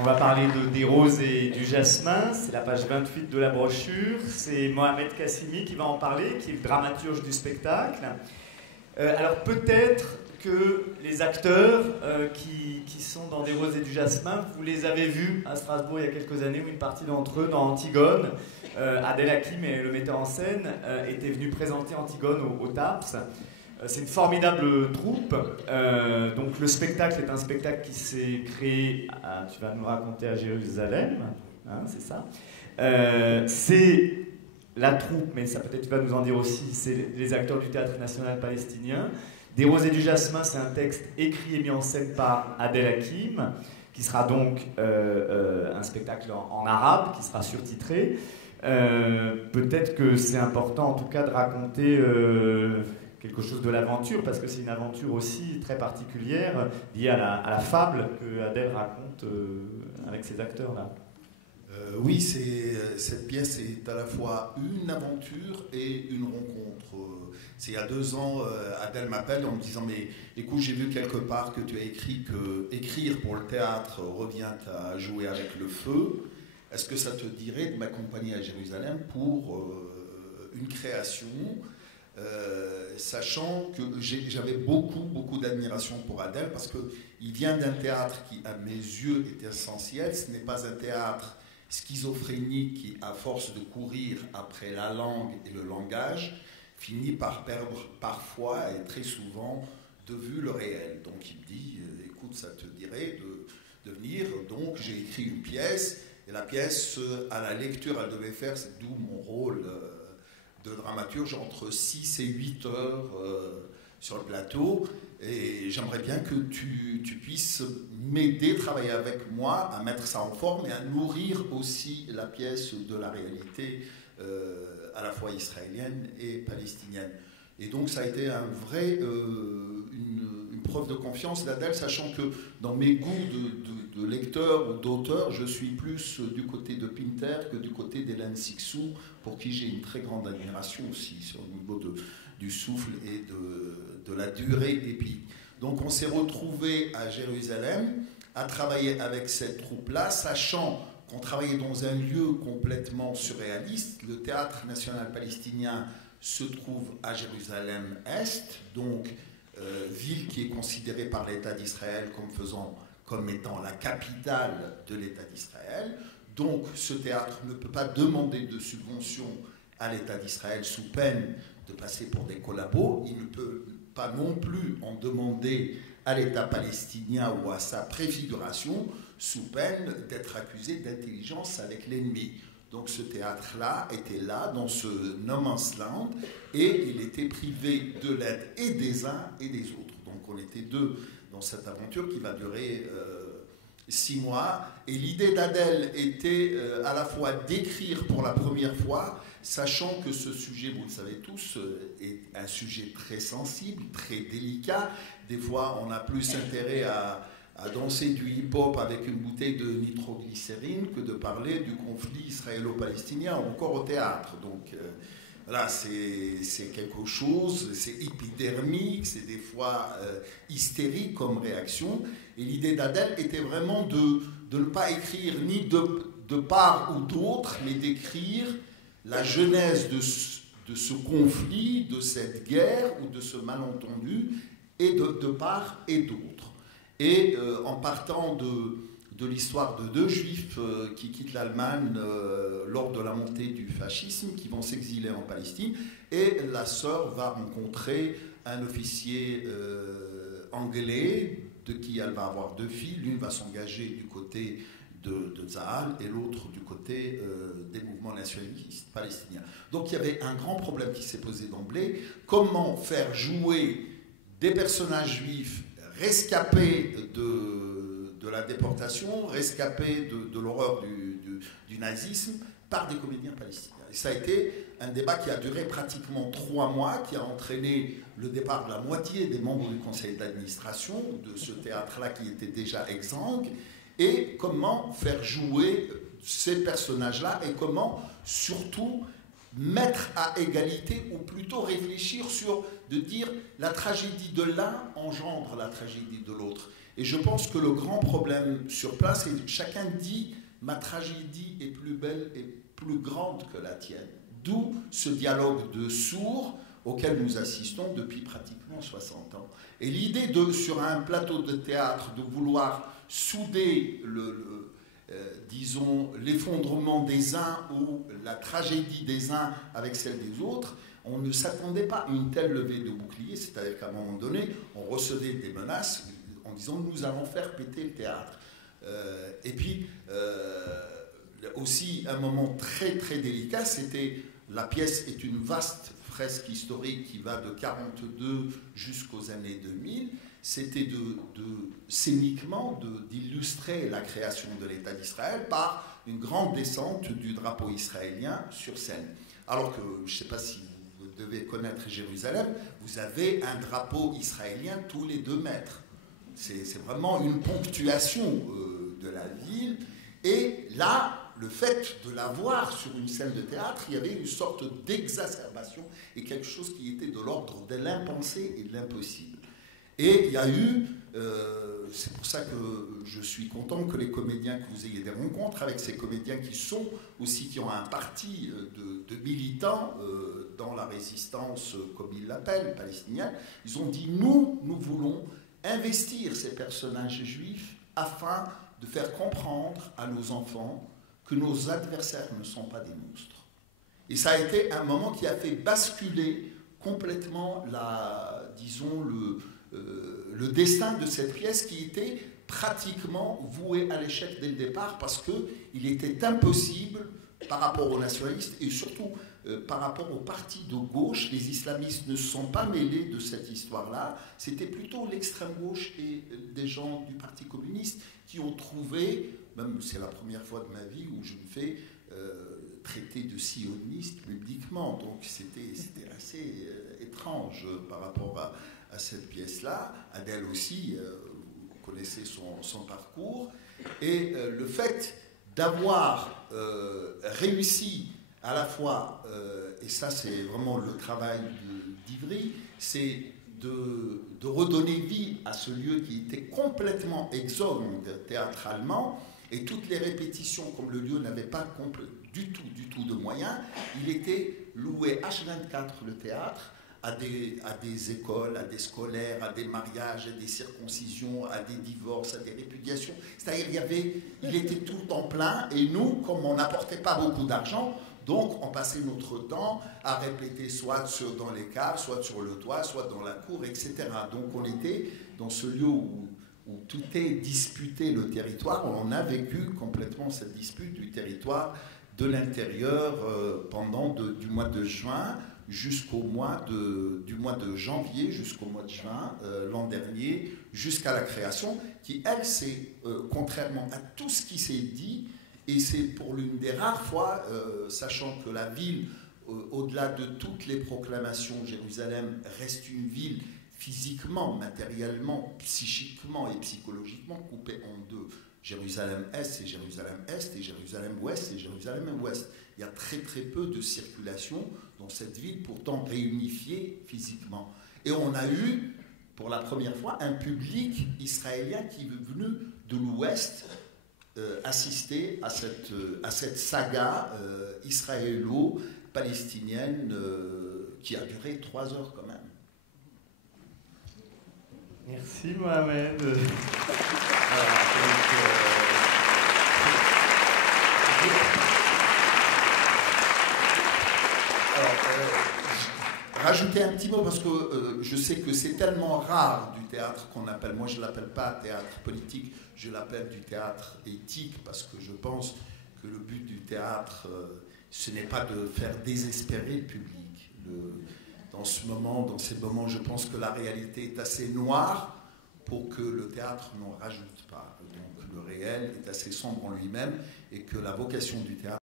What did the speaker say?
On va parler des roses et du jasmin, c'est la page 28 de la brochure. C'est Mohamed Kassimi qui va en parler, qui est le dramaturge du spectacle. Alors peut-être que les acteurs qui sont dans des roses et du jasmin, vous les avez vus à Strasbourg il y a quelques années, ou une partie d'entre eux dans Antigone. Adèle Hakim, le metteur en scène, était venu présenter Antigone au TAPS. C'est une formidable troupe. Donc le spectacle est un spectacle qui s'est créé, tu vas nous raconter, à Jérusalem, hein, c'est ça. C'est la troupe, mais ça peut-être tu vas nous en dire aussi, c'est les acteurs du Théâtre national palestinien. Des roses et du jasmin, c'est un texte écrit et mis en scène par Adèle Hakim, qui sera donc un spectacle en arabe, qui sera surtitré. Peut-être que c'est important en tout cas de raconter quelque chose de l'aventure, parce que c'est une aventure aussi très particulière, liée à la fable que Adèle raconte avec ses acteurs-là. Oui, cette pièce est à la fois une aventure et une rencontre. C'est il y a 2 ans, Adèle m'appelle en me disant « Mais écoute, j'ai vu quelque part que tu as écrit que écrire pour le théâtre revient à jouer avec le feu. Est-ce que ça te dirait de m'accompagner à Jérusalem pour une création ?» Sachant que j'avais beaucoup d'admiration pour Adèle, parce qu'il vient d'un théâtre qui, à mes yeux, est essentiel. Ce n'est pas un théâtre schizophrénique qui, à force de courir après la langue et le langage, finit par perdre parfois et très souvent de vue le réel. Donc il me dit, écoute, ça te dirait de venir. Donc j'ai écrit une pièce, et la pièce, à la lecture, elle devait faire, c'est d'où mon rôle de dramaturge, entre 6 et 8 heures sur le plateau. Et j'aimerais bien que tu puisses m'aider, travailler avec moi à mettre ça en forme et à nourrir aussi la pièce de la réalité à la fois israélienne et palestinienne. Et donc ça a été une preuve de confiance d'Adèle, sachant que dans mes goûts de lecteur ou d'auteur, je suis plus du côté de Pinter que du côté d'Hélène Sixou, pour qui j'ai une très grande admiration aussi sur le niveau du souffle et de la durée épique. Donc on s'est retrouvés à Jérusalem à travailler avec cette troupe-là, sachant qu'on travaillait dans un lieu complètement surréaliste. Le Théâtre national palestinien se trouve à Jérusalem-Est, donc ville qui est considérée par l'État d'Israël comme étant la capitale de l'État d'Israël. Donc ce théâtre ne peut pas demander de subvention à l'État d'Israël sous peine de passer pour des collabos. Il ne peut pas non plus en demander à l'État palestinien ou à sa préfiguration sous peine d'être accusé d'intelligence avec l'ennemi. Donc ce théâtre-là était là, dans ce no man's land, et il était privé de l'aide et des uns et des autres. Donc on était 2 dans cette aventure qui va durer 6 mois. Et l'idée d'Adèle était à la fois d'écrire pour la première fois, sachant que ce sujet, vous le savez tous, est un sujet très sensible, très délicat. Des fois, on a plus intérêt à danser du hip-hop avec une bouteille de nitroglycérine que de parler du conflit israélo-palestinien, encore au théâtre. Donc là, c'est quelque chose, c'est épidermique, c'est des fois hystérique comme réaction. Et l'idée d'Adèle était vraiment de ne pas écrire ni de part ou d'autre, mais d'écrire la genèse de ce conflit, de cette guerre ou de ce malentendu, et de part et d'autre. Et en partant de l'histoire de 2 juifs qui quittent l'Allemagne lors de la montée du fascisme, qui vont s'exiler en Palestine, et la sœur va rencontrer un officier anglais, de qui elle va avoir 2 filles. L'une va s'engager du côté de Tzahal et l'autre du côté des mouvements nationalistes palestiniens. Donc il y avait un grand problème qui s'est posé d'emblée: comment faire jouer des personnages juifs rescapés de la déportation, rescapés de l'horreur du nazisme, par des comédiens palestiniens. Et ça a été un débat qui a duré pratiquement 3 mois, qui a entraîné le départ de la moitié des membres du conseil d'administration de ce théâtre-là qui était déjà exsangue. Et comment faire jouer ces personnages-là, et comment surtout mettre à égalité, ou plutôt réfléchir sur, de dire, la tragédie de l'un engendre la tragédie de l'autre. Et je pense que le grand problème sur place, c'est que chacun dit « ma tragédie est plus belle et plus grande que la tienne ». D'où ce dialogue de sourds auquel nous assistons depuis pratiquement 60 ans. Et l'idée sur un plateau de théâtre, de vouloir souder disons, l'effondrement des uns ou la tragédie des uns avec celle des autres, on ne s'attendait pas à une telle levée de bouclier, c'est-à-dire qu'à un moment donné, on recevait des menaces en disant « nous allons faire péter le théâtre ». Et puis, aussi, un moment très très délicat, c'était, la pièce est une vaste fresque historique qui va de 1942 jusqu'aux années 2000, c'était scéniquement d'illustrer la création de l'État d'Israël par une grande descente du drapeau israélien sur scène. Alors que, je ne sais pas si vous devez connaître Jérusalem, vous avez un drapeau israélien tous les 2 mètres. C'est vraiment une ponctuation de la ville. Et là, le fait de la voir sur une scène de théâtre, il y avait une sorte d'exacerbation et quelque chose qui était de l'ordre de l'impensé et de l'impossible. Et il y a eu, c'est pour ça que je suis content que les comédiens, que vous ayez des rencontres avec ces comédiens qui ont un parti de militants dans la résistance, comme ils l'appellent, palestinienne. Ils ont dit, nous voulons investir ces personnages juifs afin de faire comprendre à nos enfants que nos adversaires ne sont pas des monstres. Et ça a été un moment qui a fait basculer complètement disons, le destin de cette pièce qui était pratiquement voué à l'échec dès le départ parce qu'il était impossible par rapport aux nationalistes et surtout par rapport aux partis de gauche. Les islamistes ne se sont pas mêlés de cette histoire-là. C'était plutôt l'extrême gauche et des gens du Parti communiste qui ont trouvé, même c'est la première fois de ma vie où je me fais traiter de sioniste publiquement. Donc c'était assez étrange par rapport à cette pièce-là. Adèle aussi, vous connaissez son parcours. Et le fait d'avoir réussi à la fois, et ça c'est vraiment le travail d'Ivry, c'est de redonner vie à ce lieu qui était complètement exsangue théâtralement, et toutes les répétitions, comme le lieu n'avait pas du tout de moyens, il était loué H24 le théâtre, à des écoles, à des scolaires, à des mariages, à des circoncisions, à des divorces, à des répudiations. C'est-à-dire il était tout le temps plein, et nous, comme on n'apportait pas beaucoup d'argent, donc on passait notre temps à répéter soit dans les caves, soit sur le toit, soit dans la cour, etc. Donc on était dans ce lieu où tout est disputé le territoire. On a vécu complètement cette dispute du territoire de l'intérieur pendant du mois de juin jusqu'au du mois de janvier jusqu'au mois de juin l'an dernier, jusqu'à la création, qui, elle, c'est contrairement à tout ce qui s'est dit, et c'est pour l'une des rares fois, sachant que la ville, au-delà de toutes les proclamations, Jérusalem reste une ville physiquement, matériellement, psychiquement et psychologiquement coupée en 2. Jérusalem-Est, c'est Jérusalem-Est, et Jérusalem-Ouest, c'est Jérusalem-Ouest. Il y a très très peu de circulation dans cette ville, pourtant réunifiée physiquement. Et on a eu, pour la première fois, un public israélien qui est venu de l'Ouest assister à cette saga israélo-palestinienne qui a duré 3 heures quand même. Merci Mohamed. Rajouter un petit mot parce que je sais que c'est tellement rare du théâtre qu'on appelle, moi je ne l'appelle pas théâtre politique, je l'appelle du théâtre éthique parce que je pense que le but du théâtre, ce n'est pas de faire désespérer le public. Dans ces moments, je pense que la réalité est assez noire pour que le théâtre n'en rajoute pas. Donc le réel est assez sombre en lui-même et que la vocation du théâtre